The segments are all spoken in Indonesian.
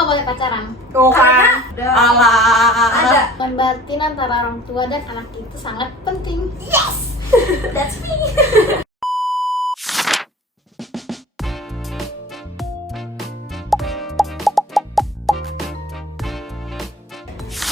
nggak boleh pacaran. Tuh kan. Ada. Membatin antara orang tua dan anak itu sangat penting. Yes. That's me.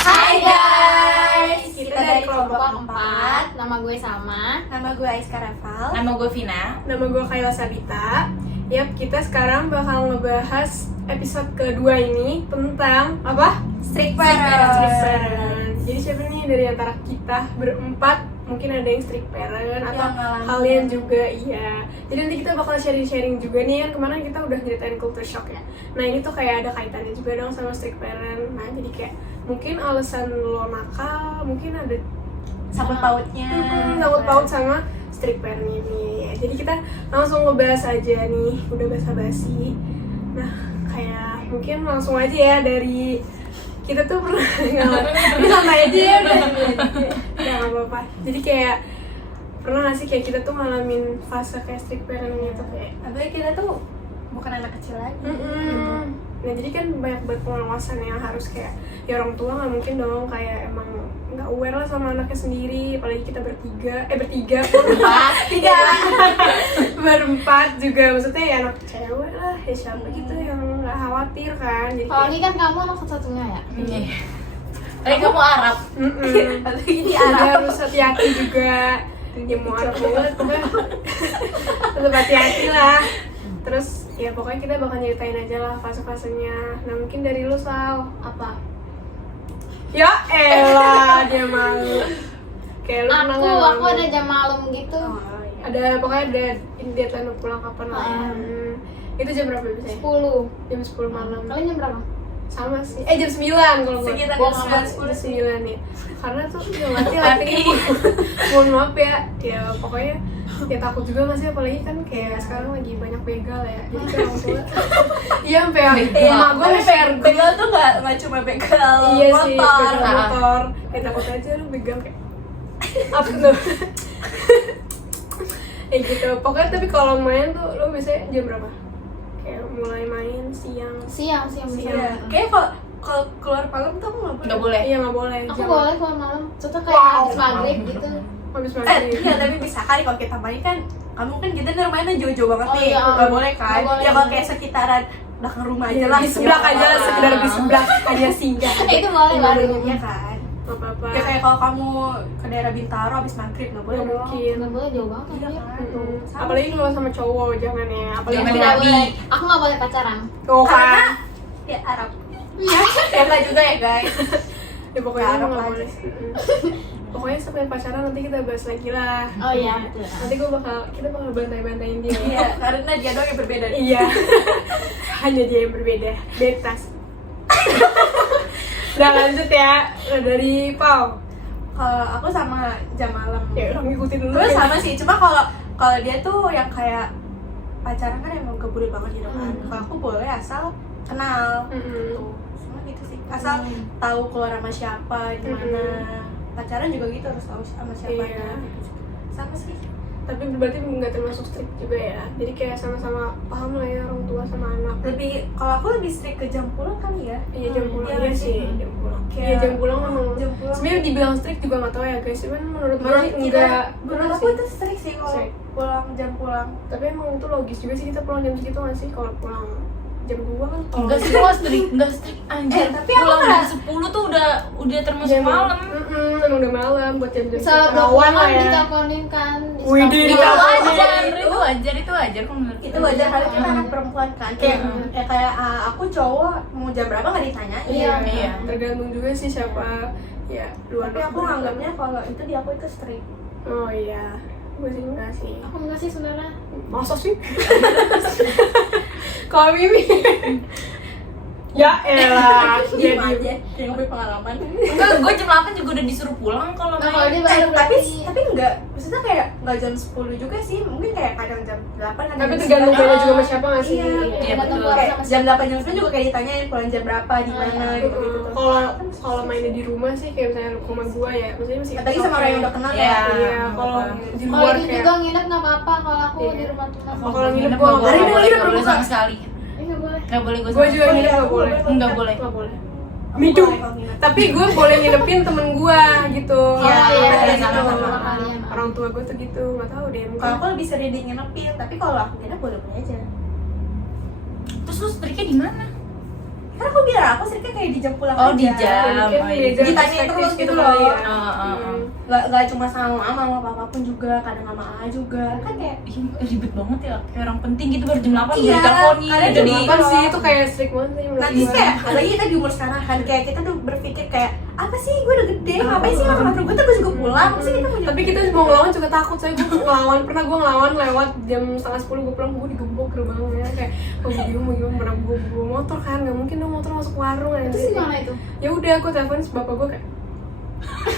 Hai guys. Kita dari kelompok 4. Nama gue Salma. Nama gue Aiska Raval. Nama gue Vina. Nama gue Kayla Sabita. Yap, kita sekarang bakal ngebahas episode kedua ini tentang apa? Strict Strict parents. parents. Jadi siapa nih dari antara kita berempat mungkin ada yang strict parent atau ngalamin. kalian juga iya. Jadi nanti kita bakal sharing-sharing juga nih, kan kemarin kita udah ceritain culture shock ya. Nah ini tuh kayak ada kaitannya juga dong sama strict parent. Nah jadi kayak mungkin alasan lo nakal, mungkin ada Sangkut pautnya. sangkut paut sama strict parent ini. Jadi kita langsung ngebahas aja nih, udah basa-basi. Nah kayak mungkin langsung aja ya dari kita tuh pernah ngalamin. Ini santai aja ya udah. Ya nggak apa-apa. Jadi kayak pernah nggak sih kayak kita tuh ngalamin fase kayak strict parent gitu kayak. Tapi kita tuh bukan anak kecil lagi. Nah jadi kan banyak banget pengawasan yang harus kayak ya orang tua nggak mungkin dong kayak emang nggak aware lah sama anaknya sendiri, apalagi kita bertiga berempat juga, maksudnya ya anak cewek lah ya siapa gitu yang nggak khawatir kan. Jadi Kalau ini kan kamu anak satu-satunya ya. Iya. Tadi kamu Arab. Ini ada harus hati-hati juga ya mau Arab banget pokoknya tetap hati-hati lah. Terus ya pokoknya kita bakal nyeritain aja lah fase-fasenya. Nah mungkin dari lu Sal, Apa? ya elah dia malu kayak lu pernah Aku ngalamin. ada jam malam gitu. Ada pokoknya ada deadline lu pulang kapan lah ya. Itu jam berapa biasanya? 10. Jam 10 malam. Kalian jam berapa? Sama sih, jam 9 kalau gue. Sekitar Gua jam nggak 9, 9 ya. Karena tuh ya mati mohon maaf ya pokoknya ya takut juga nggak sih, apalagi kan kayak sekarang lagi banyak begal ya, jadi kayak orang tua iya sampai emak gue sampai begal tuh nggak cuma begal iya sih motor. begal motor, takut aja lu begal kayak apa tuh gitu. Pokoknya tapi kalau main tuh lu biasanya jam berapa? Kayak mulai main siang. Siang. Iya. Kayak kalau keluar malam tuh aku Nggak boleh. Iya nggak boleh. Aku jam- boleh keluar malam. Contoh kayak Wow. habis maghrib gitu. habis maghrib. Iya, tapi bisa kali kalau kita main kan kamu kan kita mainnya jauh-jauh banget Oh, nih. iya. Nggak boleh kan? Nggak boleh. Ya kalau kayak sekitaran belakang rumah aja Iya, lah. di sebelah aja lah, sekedar di sebelah aja singgah. Itu boleh baru. Iya kan? Nggak apa-apa. Ya kayak kalau kamu ke daerah Bintaro habis maghrib nggak boleh Nggak dong. mungkin. Nggak boleh jauh banget Iya ya. kan? Sama Apalagi sih. kalau sama cowok jangan ya. Apalagi Jangan kalau- Nggak Nabi. boleh. Aku nggak boleh pacaran. Tuh Karena kan. ya Arab. Iya. Ya enggak juga ya guys. Ya pokoknya Arab nggak aja boleh. sih. Pokoknya sampai pacaran nanti kita bahas lagi lah. Oh iya betul. Nanti kita bakal bantai-bantainin dia. Iya, karena dia doang yang berbeda. Iya. Hanya dia yang berbeda. Betas. Udah lanjut ya. Nah, dari Pau. Kalau aku sama jam malam. Ya udah ngikutin dulu. Gue sama sih, cuma kalau dia tuh yang kayak pacaran kan emang gak boleh banget gitu kan. Kalau aku boleh asal kenal. Tuh, semua gitu sih. Asal tahu keluar sama siapa, gimana. Pacaran juga gitu harus tahu sama siapa Iya. gitu. Sama sih. Tapi berarti nggak termasuk strict juga ya. Jadi kayak sama-sama paham lah ya orang tua sama anak. Kalau aku lebih strict ke jam pulang kali ya. Iya jam pulang Iya iya nggak sih jam pulang. Iya Kayak- jam pulang memang. Jam pulang. Sebenarnya dibilang strict juga nggak tahu ya guys. Cuman menurut gue Menurut sih kita, enggak. menurut Bener aku sih. itu strict sih kalau Strict. pulang jam pulang. Tapi emang itu logis juga sih kita pulang jam segitu nggak sih kalau pulang jam 2 kan? Enggak sih, enggak strict anjir. Tapi aku pulang nggak- jam 10 tuh udah termasuk Jam- malam. Emang udah malam buat jam-jam Saat ketahuan lah pulang ya. diteleponin kan. Widih, Itu diteleponin. wajar kan menurut Itu wajar karena kita anak perempuan kan. Kayak aku cowok mau jam berapa nggak ditanyain. Iya. Iya. Tergantung juga sih siapa ya luar. Tapi aku nganggapnya kalau itu di aku itu strict. Oh iya. Gue sih enggak sih. Aku enggak sih sebenarnya. Masa sih? Kalau Mimi ya elah Diem jadi aja, kayak nggak punya pengalaman. Enggak, gue jam 8 juga udah disuruh pulang kalau Nah kalau dia main. baru berarti. tapi enggak, maksudnya kayak nggak jam 10 juga sih, mungkin kayak kadang jam 8 kadang tapi jam tergantung 9. beda juga sama siapa nggak sih? Iya, tergantung betul. keluar kayak sama jam siapa. 8 jam 9 juga kayak ditanyain pulang jam berapa di mana gitu gitu. Kalau mainnya di rumah sih kayak misalnya rumah gua ya, maksudnya masih Apalagi sama orang yang udah kenal Iya. ya. Iya, kalau di Kalau luar itu kayak juga nginep nggak apa-apa. Kalau aku Iya. di rumah tuh nggak Oh, apa-apa. kalau nginep Nginep gua nggak hari ini boleh, nginep nggak boleh berbuka. sama sekali. Nggak boleh. Nggak boleh gue Gue juga Oh, nginep iya, nggak boleh. Nggak boleh. Nggak boleh. Aku Me too. boleh kalau nginep. Tapi gue boleh nginepin temen gue gitu. Iya, iya, Kayak iya, gitu. sama kalian. Orang tua gue tuh gitu, nggak tahu deh. Kalau aku lebih sering di nginepin, tapi kalau aku nginep boleh-boleh aja. Terus lu striknya di mana? Karena aku bilang aku seriknya kayak di jam pulang Oh, aja. di jam. Mungkin Oh, iya. beda Ditanyain perspektif terus gitu kali loh. ya. Heeh. Gak cuma sama mama, sama papa pun juga, kadang sama A juga. Kan kayak Ih, ribet banget ya, kayak orang penting gitu baru jam 8 Iya, baru teleponin kadang udah jam di 8 sih itu kayak strict banget sih menurut nanti gue. kayak apalagi kita di umur sekarang kan kayak kita tuh berpikir kayak apa sih gue udah gede ngapain sih orang tua gue tuh juga pulang sih kita mau Tapi kita mau ngelawan juga takut, saya gue ngelawan, pernah gue ngelawan lewat jam 9:30 gue pulang, gue digembok gerbangnya kayak mau gimana pernah gue bawa motor kan, nggak mungkin dong motor masuk warung ya. Terus gimana itu? Ya udah aku telepon bapak gue kayak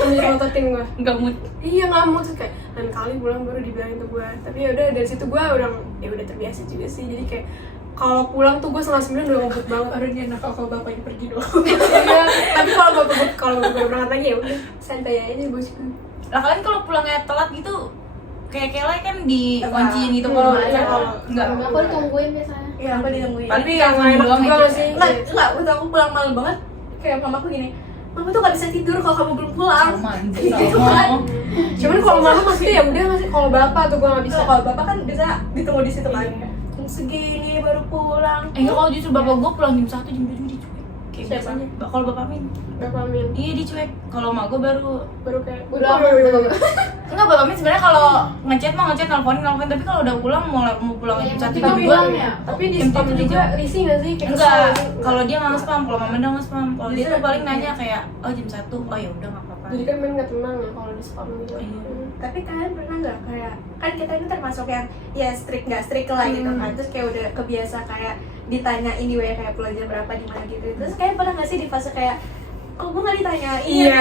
ambil mototin gue. nggak mood. Iya nggak mau terus kayak lain kali pulang baru dibilangin ke gue. Tapi ya udah dari situ gue udah terbiasa juga sih, jadi kayak kalau pulang tuh gue 8:30 udah ngebut banget. baru dia nakal kalau bapaknya pergi doang. Iya, tapi kalau bapak gue berangkat lagi ya udah santai aja bosku. Lah kalian kalau pulangnya telat gitu kayak Kela kan dikunciin gitu kalau Iya, kalau enggak. Aku ditungguin biasanya. Iya aku ditungguin. Tapi yang nggak enak doang juga aja. nggak sih? Enggak, waktu aku pulang malam banget kayak mamaku gini, mama tuh gak bisa tidur kalau kamu belum pulang. Sama anjir. Gitu kan. Cuman kalau mama maksudnya ya udah masih, kalau bapak tuh gue nggak bisa. Bisa kalau bapak kan bisa ditunggu di situ kan. Jam segini baru pulang. Enggak, kalau justru bapak gue pulang jam 1 jam 2 dicuek. Kayak Siapa? biasanya. Kalau bapak Min. Bapak Min Iya dicuek. Kalau mak gue baru baru kayak Udah enggak, bapak Min sebenarnya kalau ngechat mah ngechat nelponin, tapi kalau udah pulang mau pulang Iya, jam 1 tapi jam tapi 2 ya. tapi di Jam spam 7 juga risih nggak sih? Kayak enggak. kesel. Kalau dia nggak nge-spam, kalau mama udah nge-spam. Kalau dia Bisa. tuh paling nanya kayak oh jam 1. Oh ya udah enggak apa-apa. Jadi kan main nggak tenang ya kalau di spam gitu. Iya. Tapi kalian pernah nggak kayak kan kita ini termasuk yang ya strict nggak strict lah gitu kan, terus kayak udah kebiasa kayak ditanyain di WA kayak pulang jam berapa di mana gitu, terus kayak pernah nggak sih di fase kayak kok gue nggak ditanyain. Iya.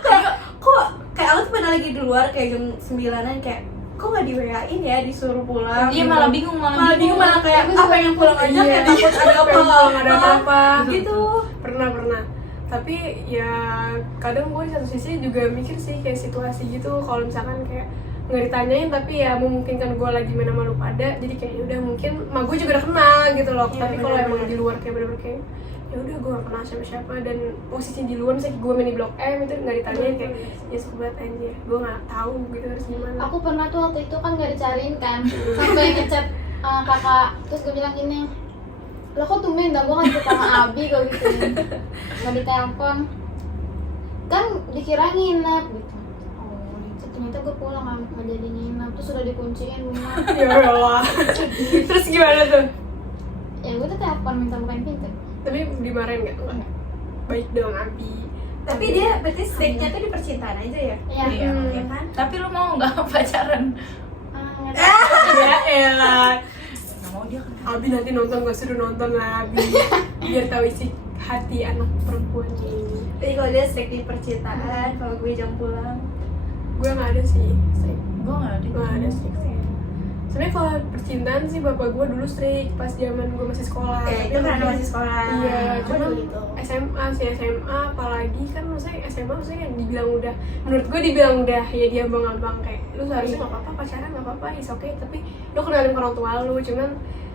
Kayak kok kayak aku tuh pernah lagi di luar kayak jam 9-an kayak kok nggak di WA-in ya disuruh pulang. Iya, malah bingung, malah bingung malah kayak Aku apa yang pulang aja kayak takut ada apa ada apa gitu. pernah tapi ya kadang gue di satu sisi juga mikir sih kayak situasi gitu, kalau misalkan kayak nggak ditanyain tapi ya memungkinkan gue lagi main sama lu pada, jadi kayak ya udah mungkin mak gue juga udah kenal gitu loh. Iya, Tapi kalau benar-benar. emang di luar kayak bener-bener kayak ya udah gue gak kenal siapa-siapa, dan posisi di luar misalnya gue main di Blok M itu nggak ditanyain kayak ya sobat aja, gue nggak tahu gitu harus gimana. Aku pernah tuh waktu itu kan nggak dicariin kan, sampai ngechat kakak, terus gue bilang gini, lo kok tumben dah gue kan cerita sama Abi gue gitu, nggak ditelepon, kan dikira nginep gitu. Oh, ternyata gue pulang nggak jadi nginep, terus udah dikunciin rumah. Ya Allah. Terus gimana tuh? Ya gue tuh telepon minta bukain pintu. Tapi dimarahin nggak? Enggak. Baik dong Abi. Tapi dia berarti strictnya tuh di percintaan aja ya. Iya. Iya. Ya kan? Tapi lu mau nggak pacaran? Nggak tahu. Ya elah. Nggak mau dia kan. Abi nanti nonton, gue suruh nonton lah Abi. Biar tahu isi hati anak perempuan ini. Jadi kalau dia strict di percintaan, kalau gue jam pulang. Gue nggak ada sih strict. Gue nggak ada. Gue nggak ada strict sih. Sebenarnya kalau percintaan sih bapak gue dulu strict pas zaman gue masih sekolah. Ya itu karena masih sekolah. Iya, cuma gitu. SMA sih, SMA apalagi kan maksudnya SMA maksudnya yang dibilang udah, menurut gue dibilang udah ya dia abang-abang kayak lu seharusnya nggak apa-apa pacaran, nggak apa-apa, is okay, tapi lu kenalin ke orang tua lu. Cuman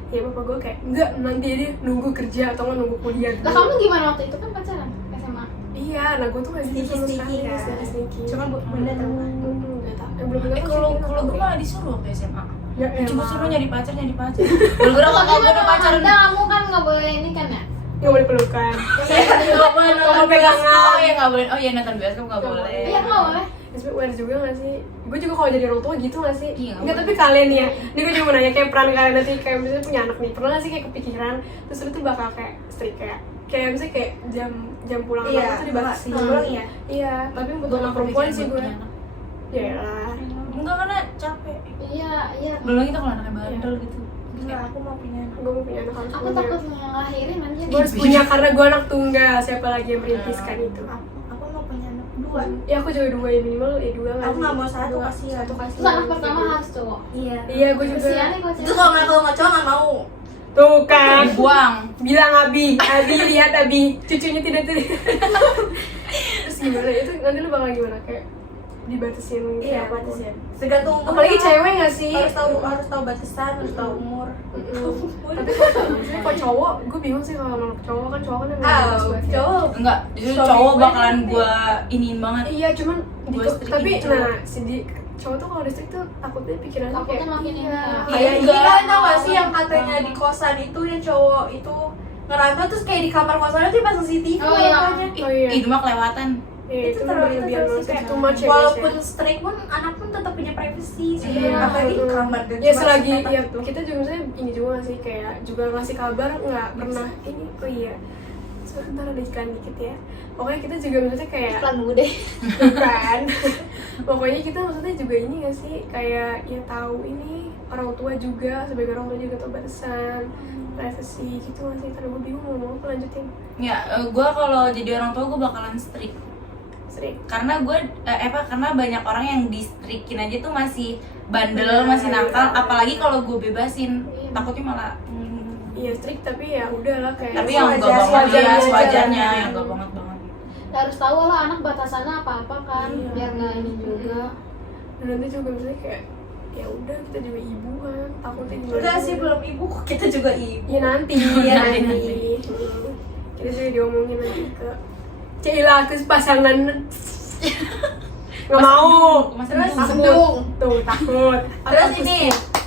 ya bapak gue kayak enggak, nanti dia nunggu kerja atau nggak nunggu kuliah Lah kamu gimana waktu itu kan pacaran SMA? Iya, nah gue tuh nggak gitu sama sekali, Sneaky-sneaky kan. sneaky. Cuma Bunda tahu kan. Nggak tahu. Belum Eh, kalau gue malah disuruh waktu SMA. ya, Cuma emang. suruh nyari pacar. Gara-gara kalau gue udah pacaran Kamu kan nggak boleh ini kan ya? nggak boleh pelukan. nggak boleh Nggak nonton pegangan. bioskop. Oh ya nggak boleh. Oh ya nonton bioskop nggak boleh. Iya nggak boleh. Tapi weird juga gak sih? Gue juga kalau jadi orang tua gitu gak sih? Iya, Enggak, tapi kalian nih ya, ini gue juga mau nanya kayak peran kalian nanti kayak misalnya punya anak nih, pernah gak sih kayak kepikiran terus lu tuh bakal kayak strict kayak misalnya kayak jam pulang Iya, anak tuh dibatasi. pulang iya. Iya, tapi untuk Gue anak nggak perempuan kepikiran sih buat gue. punya anak. Ya lah. Enggak, karena capek. Iya iya. Belum lagi tuh kalau anaknya bandel gitu. Enggak, aku mau punya anak. Gue mau punya anak harus Aku punya. takut ngelahirin aja. Gue harus punya karena gue anak tunggal, siapa lagi yang merintiskan itu? Aku mau punya anak dua. Ya aku juga dua ya, minimal ya dua lah. Aku nggak mau satu, kasihan. Satu kasihan. Terus anak pertama harus cowok. Iya. Iya, gue juga. Kesian nih kalau Itu cewek. kalau nggak cowok nggak mau. Tuh kan. Buang. Bilang Abi lihat Abi, cucunya tidak. Terus gimana itu nanti lu bakal gimana kayak dibatasin Iya, kayak batasin. Tergantung umur. apalagi cewek nggak sih? Harus tahu batasan, harus tahu umur. Tapi kok cowok, gue bingung sih kalau sama cowok kan emang bebas banget ya. Cowok. Enggak, justru Suami cowok gue bakalan nanti. gua iniin banget. Iya cuman Gua strict tapi ini cowok. nah cowok tuh kalau listrik tuh takutnya pikirannya Takutnya kayak makin ini ya. Kayak Enggak. gila tau gak sih yang katanya di kosan itu yang cowok itu ngerantau terus kayak di kamar kosannya tuh pasang CCTV Oh, iya. katanya. Oh iya. Itu mah kelewatan. Iya, Itu itu terlalu berlebihan itu banget, sih kayak too much ya, walaupun guys, strict pun anak pun tetap punya privacy sih. Iya, Apalagi di kamar dan ya cuma selagi sepetak ya gitu. kita juga misalnya ini juga nggak sih kayak juga ngasih kabar nggak pernah ini oh iya sebentar ada iklan dikit ya pokoknya kita juga maksudnya kayak Iklan bude. bukan pokoknya kita maksudnya juga ini nggak sih kayak ya tahu ini orang tua juga sebagai orang tua juga tahu batasan privacy gitu nggak sih terus gue bingung ngomong apa lanjutin Ya, gua kalau jadi orang tua gua bakalan strict. sering Karena gue karena banyak orang yang distrikin aja tuh masih bandel, Iya, masih nakal, iya. apalagi kalau gue bebasin, Iya. takutnya malah iya strict tapi ya udahlah kayak tapi yang enggak Sewajar- banget ya, sewajarnya aja. sewajarnya yang enggak banget banget. Ya, harus tahu lah anak batasannya apa-apa kan, Iya. biar nggak ini juga. dan nanti juga misalnya kayak ya udah kita juga ibu kan takutnya gimana Udah sih belum ibu kok kita juga ibu. ya nanti Iya, nanti nanti. kita juga diomongin nanti ke Cila aku pasangan nggak mau Mas Terus Endung. Sendung. tuh takut Terus ini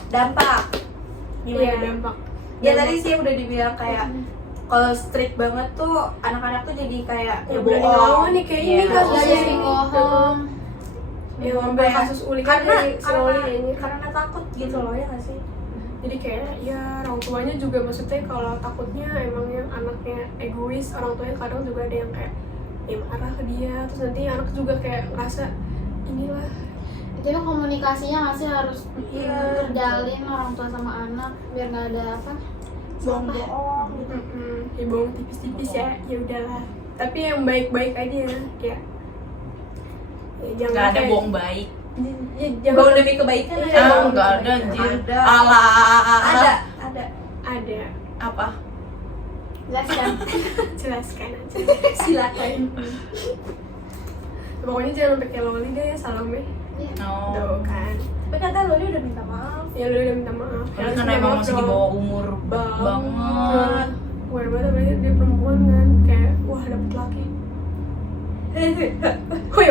dampak. iya dampak Ya tadi sih udah dibilang kayak kalau strict banget tuh anak-anak tuh jadi kayak ya berani ngomong nih kayak ini Iya. kasusnya Belajar sering bohong. ya ngambil kasus ulik karena dari si Loli ini karena takut gitu loh ya nggak sih? jadi kayak ya orang tuanya juga maksudnya kalau takutnya emang yang anaknya egois orang tuanya kadang juga ada yang kayak ya marah ke dia terus nanti anak juga kayak ngerasa inilah Itu kan komunikasinya nggak sih harus Iya. terjalin orang tua sama anak biar nggak ada apa. Bohong gitu. ya bohong tipis-tipis ya ya udahlah tapi yang baik-baik aja ya jangan Nggak ada kayak- bohong baik. ya, jangan Bohong demi kebaikan Iya, ada. bohong Nggak demi ada kebaikan. anjir. Ada. Alah. Ada. ada Apa? Jelaskan. jelaskan aja Silakan. pokoknya jangan sampai kayak Loli deh ya Salome Iya. No. tuh kan Tapi kata Loli udah minta maaf. ya lu udah minta maaf Karena minta kan emang maaf masih di dong. bawah umur banget. Wah, banget apalagi dia perempuan kan kayak wah dapet laki Wih,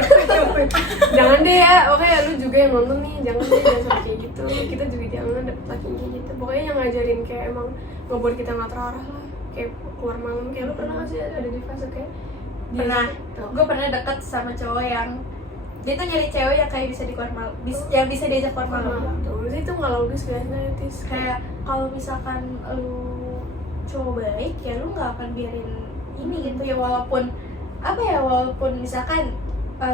jangan deh ya, oke lu juga yang nonton nih, jangan deh jangan sampai kayak gitu. Kita juga jangan dapet laki kayak gitu. Pokoknya yang ngajarin kayak emang ngebuat kita nggak terarah lah. Kayak keluar malam, kayak lu pernah nggak sih ada di fase kayak dia- Pernah. Tuh. Gue pernah deket sama cowok yang dia tuh nyari cewek yang kayak bisa di keluar malam, yang bisa diajak keluar malam. Tuh, berarti itu nggak logis guys, tis. Kayak kalau misalkan lu cowok baik ya lu nggak akan biarin ini gitu ya walaupun apa ya walaupun misalkan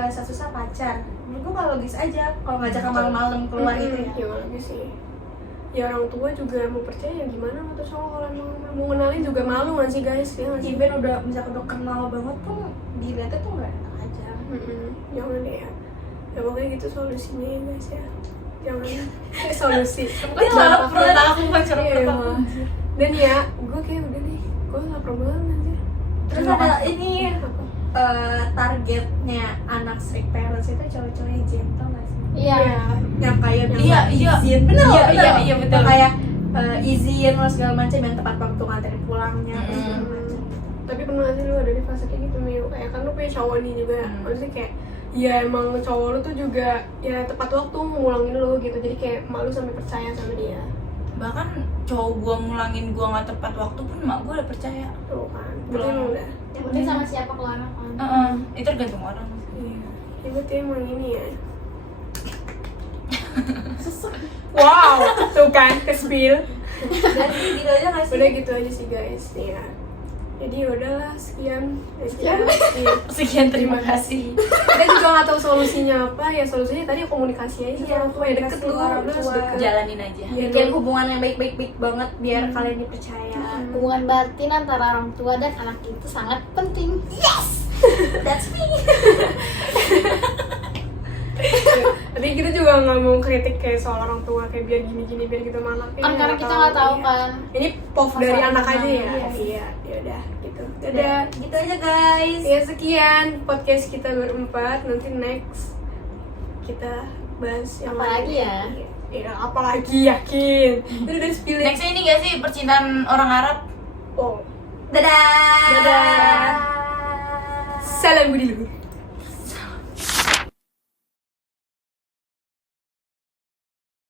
susah pacar menurut gue nggak logis aja kalau ngajak ke malam-malam keluar gitu ya. Ya nggak logis sih. Ya orang tua juga mau percaya ya gimana tuh soal kalau emang mau kenalin juga malu nggak sih guys? Ya nggak sih? Even udah misalkan udah kenal banget pun dilihatnya tuh nggak enak aja. Jangan deh ya. Ya pokoknya gitu solusinya ya guys ya. Jangan solusi. Bukan salah perut aku, bukan salah Iya, perut aku. emang. Dan ya, gue kayak udah nih, gue lapar banget aja. Terus ada ini targetnya anak strict parents itu cowok-cowok yang gentle nggak sih? Iya. Yang kayak Iya, iya. izin bener Iya, loh, bener iya, loh. iya, betul. Yang kayak izin lo segala macam yang tepat waktu nganterin pulangnya terus Mm-mm. segala macam. Tapi pernah gak sih lu ada di fase kayak gitu, Miu? Kayak kan lu punya cowok nih juga. Maksudnya kayak, ya emang cowok lu tuh juga ya tepat waktu ngulangin lu gitu. Jadi kayak malu sampai percaya sama dia. Bahkan cowok gua mulangin gua nggak tepat waktu pun mak gua udah percaya. Tuh kan. Berarti Belum. emang udah. Yang penting sama siapa keluar kan. Itu tergantung orang. Iya. Ya berarti emang ini ya. Susah. Wow, tuh kan, ke-spill. Jadi gitu aja nggak sih? Udah gitu aja sih guys, ya. Jadi udahlah, sekian. Iya. Sekian, terima kasih. Kita juga nggak tahu solusinya apa, ya solusinya tadi komunikasi aja. Iya, Orang tua ya deket komunikasi lu, orang udah tua. deket. Jalanin aja. Iya, Bikin dong. hubungan yang baik-baik banget biar kalian dipercaya. Hubungan batin antara orang tua dan anak itu sangat penting. That's me. Tapi kita juga nggak mau kritik kayak soal orang tua kayak biar gini-gini biar gitu sama anaknya. Kan karena kita nggak tahu iya. kan. Ini pop dari Masalah anak aja anak, ya. iya. Iya, ya udah gitu. Udah, Dadah. gitu aja guys. Ya sekian podcast kita berempat. Nanti next kita bahas yang Apalagi lain. ya? Ya apalagi yakin. Itu udah pilih. Next ini gak sih percintaan orang Arab? Oh. Dadah. Dadah. Salam Budi Luhur.